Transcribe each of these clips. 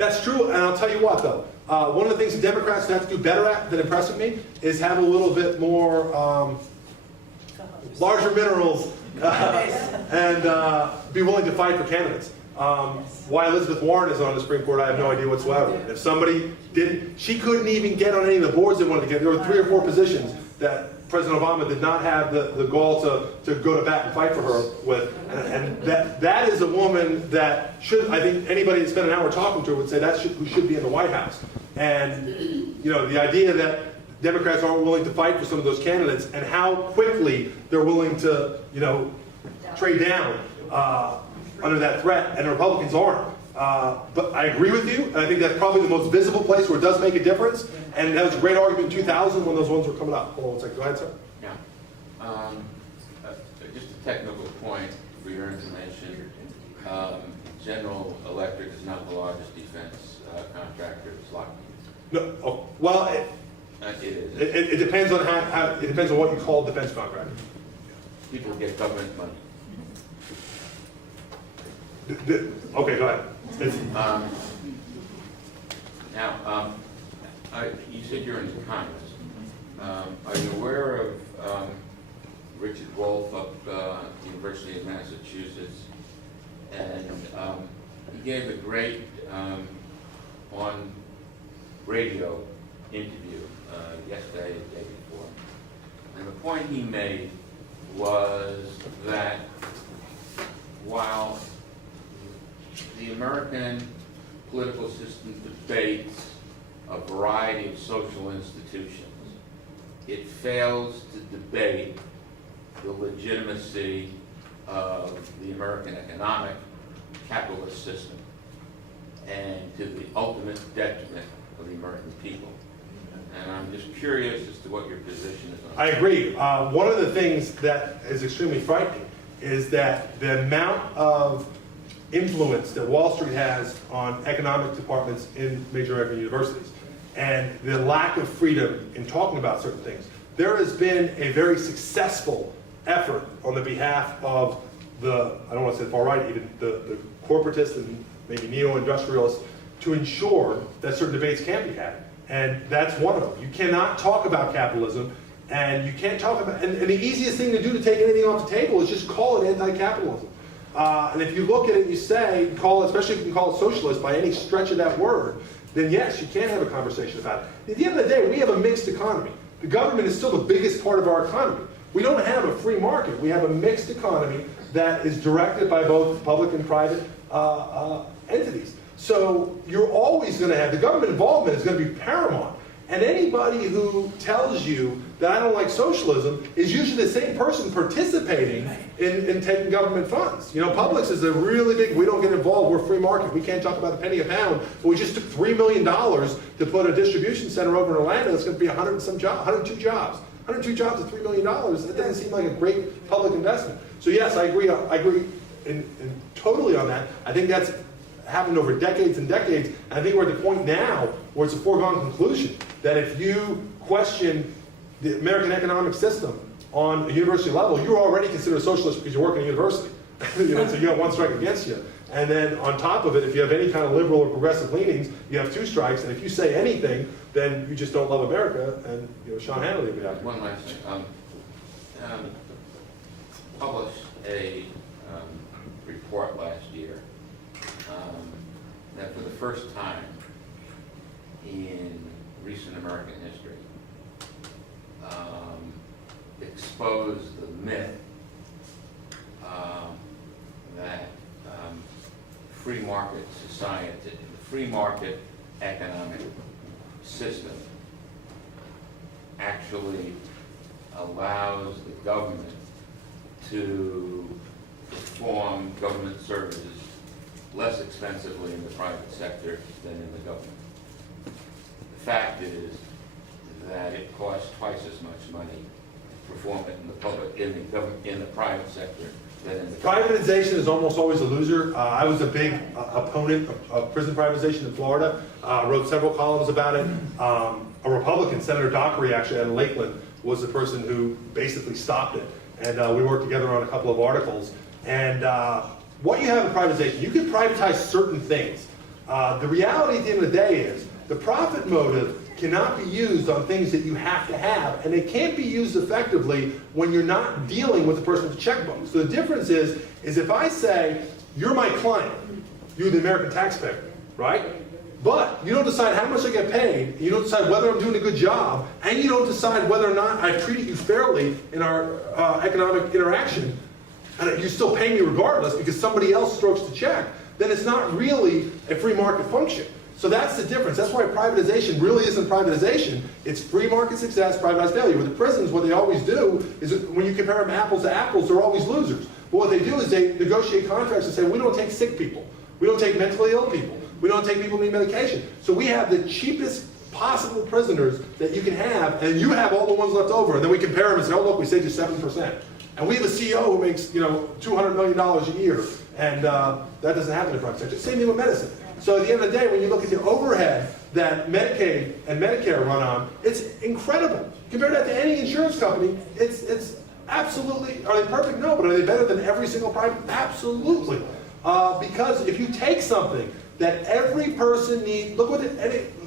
That's true, and I'll tell you what, though. One of the things the Democrats have to do better at than impressing me is have a little bit more larger minerals and be willing to fight for candidates. Why Elizabeth Warren is on the Supreme Court, I have no idea whatsoever. If somebody didn't, she couldn't even get on any of the boards they wanted to get. There were 3 or 4 positions that President Obama did not have the gall to go to bat and fight for her with. And that is a woman that should, I think anybody that spent an hour talking to her would say that's who should be in the White House. And you know, the idea that Democrats aren't willing to fight for some of those candidates and how quickly they're willing to, you know, trade down under that threat, and the Republicans aren't. But I agree with you, and I think that's probably the most visible place where it does make a difference. And that was a great argument in 2000 when those ones were coming up. Hold on one second. Go ahead, sir. Yeah. Just a technical point for your information. General Electric is not the largest defense contractor. It's Lockheed. No. Oh, well, it is. It depends on how. It depends on what you call defense contractor. People get government money. Okay, go ahead. Now, you said you're in Congress. Are you aware of Richard Wolff up at the University of Massachusetts? And he gave a great on radio interview yesterday, the day before. And the point he made was that while the American political system debates a variety of social institutions, it fails to debate the legitimacy of the American economic capitalist system, and to the ultimate detriment of the American people. And I'm just curious as to what your position is on that. I agree. One of the things that is extremely frightening is that the amount of influence that Wall Street has on economic departments in major American universities, and the lack of freedom in talking about certain things. There has been a very successful effort on the behalf of the, I don't want to say the far right, even the corporatists and maybe neo-industrialists, to ensure that certain debates can be had. And that's one of them. You cannot talk about capitalism, and you can't talk about, and the easiest thing to do to take anything off the table is just call it anti-capitalism. And if you look at it and you say, call it, especially if you can call it socialist by any stretch of that word, then yes, you can have a conversation about it. At the end of the day, we have a mixed economy. The government is still the biggest part of our economy. We don't have a free market. We have a mixed economy that is directed by both public and private entities. So you're always going to have, the government involvement is going to be paramount. And anybody who tells you that I don't like socialism is usually the same person participating in taking government funds. You know, Publix is a really big, we don't get involved, we're free market, we can't talk about the penny a pound, but we just took $3 million to put a distribution center over in Orlando that's going to be 100 and some jobs, 102 jobs. 102 jobs at $3 million, that doesn't seem like a great public investment. So yes, I agree in totally on that. I think that's happened over decades and decades, and I think we're at the point now where it's a foregone conclusion that if you question the American economic system on a university level, you're already considered a socialist because you work in a university. You know, so you got one strike against you. And then on top of it, if you have any kind of liberal or progressive leanings, you have 2 strikes, and if you say anything, then you just don't love America, and you know, Sean Hannity will be out. One last thing. Published a report last year that for the first time in recent American history exposed the myth that free market society, the free market economic system actually allows the government to perform government services less expensively in the private sector than in the government. The fact is that it costs twice as much money to perform it in the public, in the private sector than in the government. Privatization is almost always a loser. I was a big opponent of prison privatization in Florida. Wrote several columns about it. A Republican, Senator Dockery, actually out of Lakewood, was the person who basically stopped it. And we worked together on a couple of articles. And what you have in privatization, you can privatize certain things. The reality at the end of the day is the profit motive cannot be used on things that you have to have, and they can't be used effectively when you're not dealing with the person with the checkbook. So the difference is if I say, you're my client, you're the American taxpayer, right? But you don't decide how much I get paid, you don't decide whether I'm doing a good job, and you don't decide whether or not I've treated you fairly in our economic interaction, and you still pay me regardless because somebody else strokes the check, then it's not really a free market function. So that's the difference. That's why privatization really isn't privatization. It's free market success, privatized failure. With the prisons, what they always do is when you compare them apples to apples, they're always losers. But what they do is they negotiate contracts and say, we don't take sick people. We don't take mentally ill people. We don't take people who need medication. So we have the cheapest possible prisoners that you can have, and you have all the ones left over. And then we compare them and say, oh, look, we saved you 7%. And we have a CEO who makes, $200 million a year. And that doesn't happen in the private sector. Same thing with medicine. So at the end of the day, when you look at the overhead that Medicaid and Medicare run on, it's incredible. Compare that to any insurance company, it's absolutely, are they perfect? No, but are they better than every single private? Absolutely. Because if you take something that every person needs, look what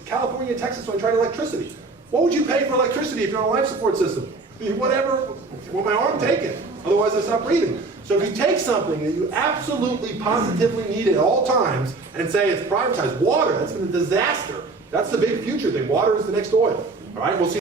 California and Texas when they tried electricity. What would you pay for electricity if you're on a life support system? Whatever, with my arm, take it. Otherwise I stop breathing. So if you take something that you absolutely, positively need at all times and say it's privatized, water, that's been a disaster. That's the big future thing. Water is the next oil. All right, we'll see.